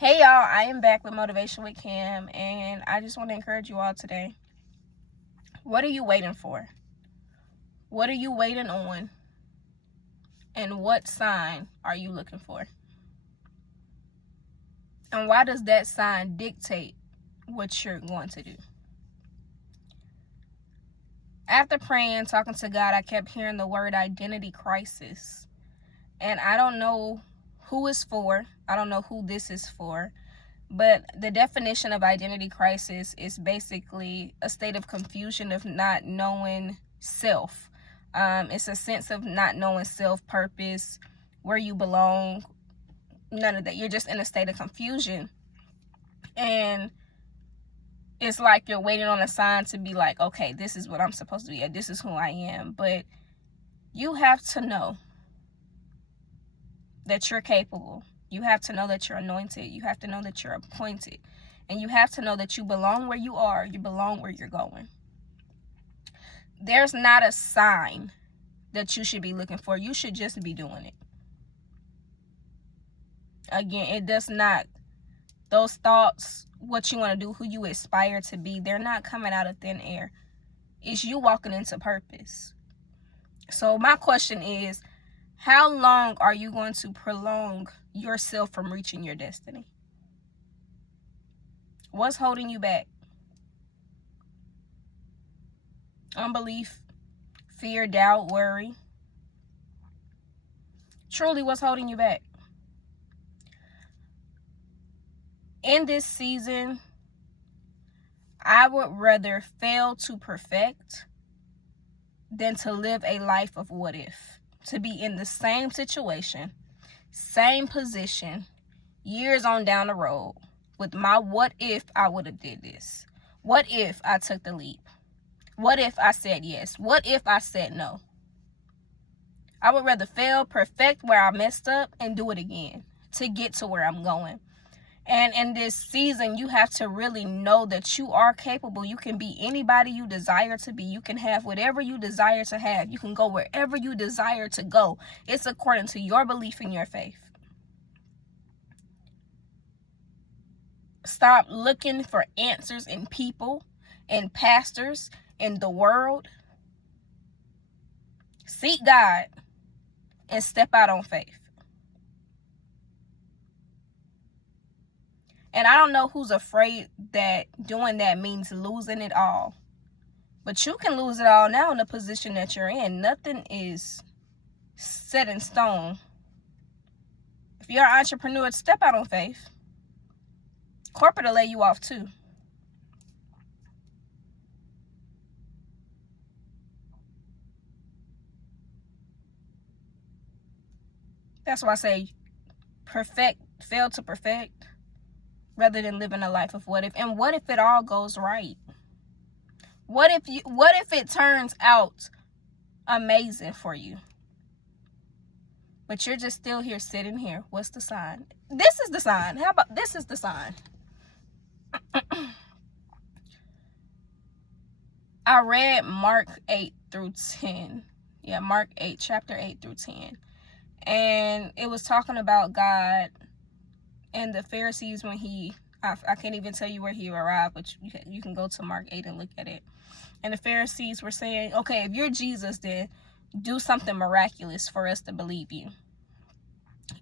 Hey y'all, I am back with Motivation with Cam, and I just want to encourage you all today. What are you waiting for? What are you waiting on? And what sign are you looking for? And why does that sign dictate what you're going to do? After praying, talking to God, I kept hearing the word identity crisis. And I don't know who it's for. I don't know who this is for. But the definition of identity crisis is basically a state of confusion of not knowing self. It's a sense of not knowing self, purpose, where you belong, none of that. You're just in a state of confusion. And it's like you're waiting on a sign to be like, okay, this is what I'm supposed to be. This is who I am. But you have to know that you're capable. You have to know that you're anointed. You have to know that you're appointed. And you have to know that you belong where you are. You belong where you're going. There's not a sign that you should be looking for. You should just be doing it. Again, it does not, those thoughts, what you want to do, who you aspire to be, they're not coming out of thin air. It's you walking into purpose. So my question is, how long are you going to prolong yourself from reaching your destiny? What's holding you back? Unbelief, fear, doubt, worry. Truly, what's holding you back? In this season, I would rather fail to perfect than to live a life of what if. To be in the same situation, same position, years on down the road with my what if I would have did this? What if I took the leap? What if I said yes? What if I said no? I would rather fail, perfect where I messed up, and do it again to get to where I'm going. And in this season, you have to really know that you are capable. You can be anybody you desire to be. You can have whatever you desire to have. You can go wherever you desire to go. It's according to your belief in your faith. Stop looking for answers in people and pastors in the world. Seek God and step out on faith. And I don't know who's afraid that doing that means losing it all. But you can lose it all now in the position that you're in. Nothing is set in stone. If you're an entrepreneur, step out on faith. Corporate will lay you off too. That's why I say fail to perfect rather than living a life of what if. And what if it all goes right? What if it turns out amazing for you? But you're just still here sitting here. What's the sign? This is the sign. How about this is the sign? I read Mark 8 through 10. Yeah, Mark 8, chapter 8 through 10. And it was talking about God and the Pharisees when I can't even tell you where he arrived, but you can go to Mark 8 and look at it. And the Pharisees were saying, okay, if you're Jesus, then do something miraculous for us to believe you.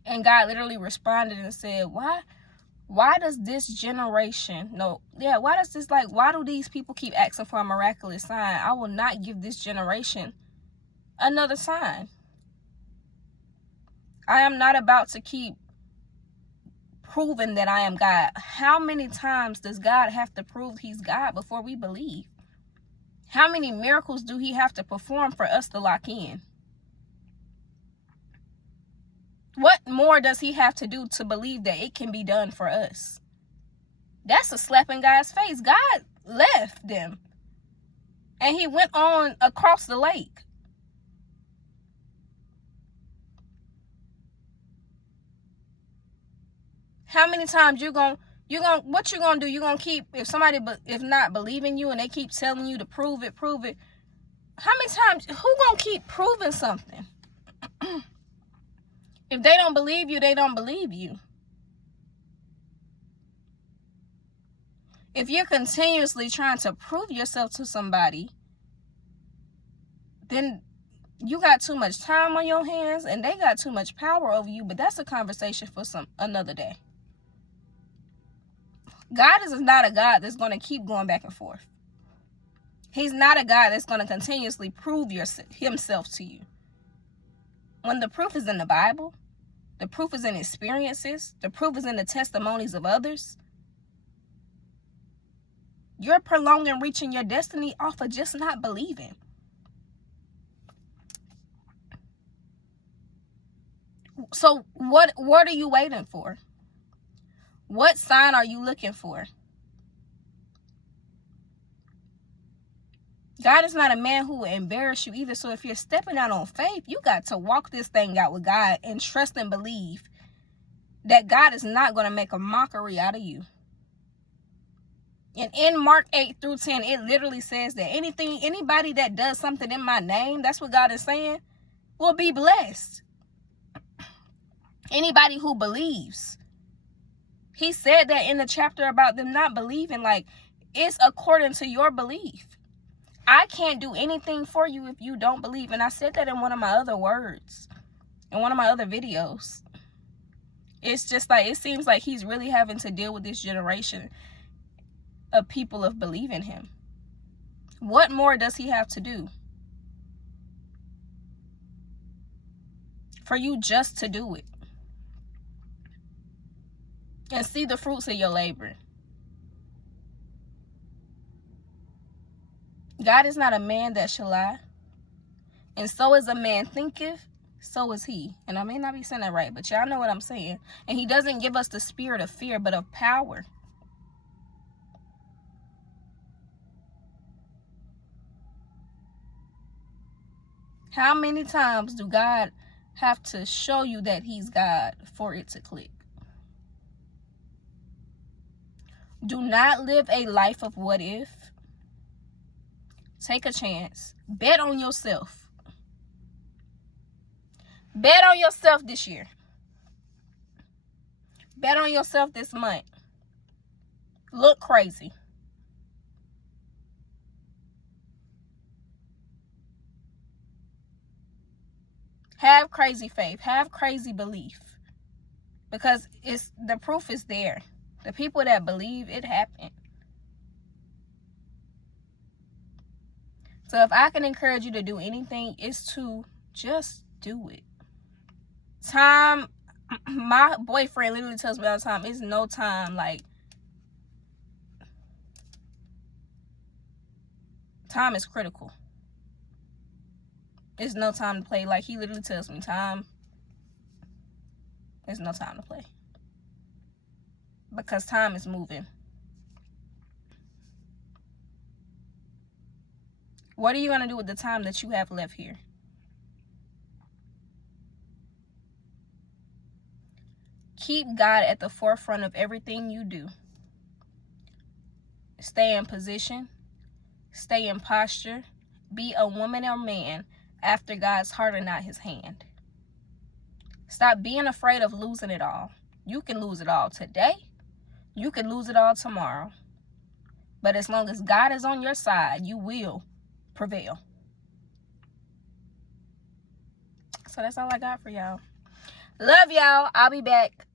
And God literally responded and said, why does this generation, why do these people keep asking for a miraculous sign? I will not give this generation another sign. I am not about to keep proving that I am God. How many times does God have to prove he's God before we believe? How many miracles do he have to perform for us to lock in? What more does he have to do to believe that it can be done for us? That's a slap in God's face. God left them and he went on across the lake. How many times what you gonna do? You gonna keep, if not believing you and they keep telling you to prove it. How many times, who gonna keep proving something? If they don't believe you, they don't believe you. If you're continuously trying to prove yourself to somebody, then you got too much time on your hands and they got too much power over you. But that's a conversation for another day. God is not a God that's going to keep going back and forth. He's not a God that's going to continuously prove himself to you. When the proof is in the Bible, the proof is in experiences, the proof is in the testimonies of others, you're prolonging reaching your destiny off of just not believing. So what are you waiting for? What sign are you looking for? God is not a man who will embarrass you either. So if you're stepping out on faith, you got to walk this thing out with God and trust and believe that God is not going to make a mockery out of you. And in Mark 8-10, it literally says that anybody that does something in my name, that's what God is saying, will be blessed. Anybody who believes. He said that in the chapter about them not believing, like, it's according to your belief. I can't do anything for you if you don't believe. And I said that in one of my other words, in one of my other videos. It's just like, it seems like he's really having to deal with this generation of people of believing him. What more does he have to do for you just to do it and see the fruits of your labor? God is not a man that shall lie, and so as a man thinketh, so is he. And I may not be saying that right, but y'all know what I'm saying. And he doesn't give us the spirit of fear, but of power. How many times do God have to show you that he's God for it to click? Do not live a life of what if. Take a chance. Bet on yourself. Bet on yourself this year. Bet on yourself this month. Look crazy. Have crazy faith. Have crazy belief. Because the proof is there. The people that believe, it happened. So if I can encourage you to do anything, it's to just do it. Time, my boyfriend literally tells me all the time, it's no time. Like, time is critical. It's no time to play. Like, he literally tells me, there's no time to play. Because time is moving. What are you going to do with the time that you have left here? Keep God at the forefront of everything you do. Stay in position. Stay in posture. Be a woman or man after God's heart and not his hand. Stop being afraid of losing it all. You can lose it all today. You can lose it all tomorrow. But as long as God is on your side, you will prevail. So that's all I got for y'all. Love y'all. I'll be back.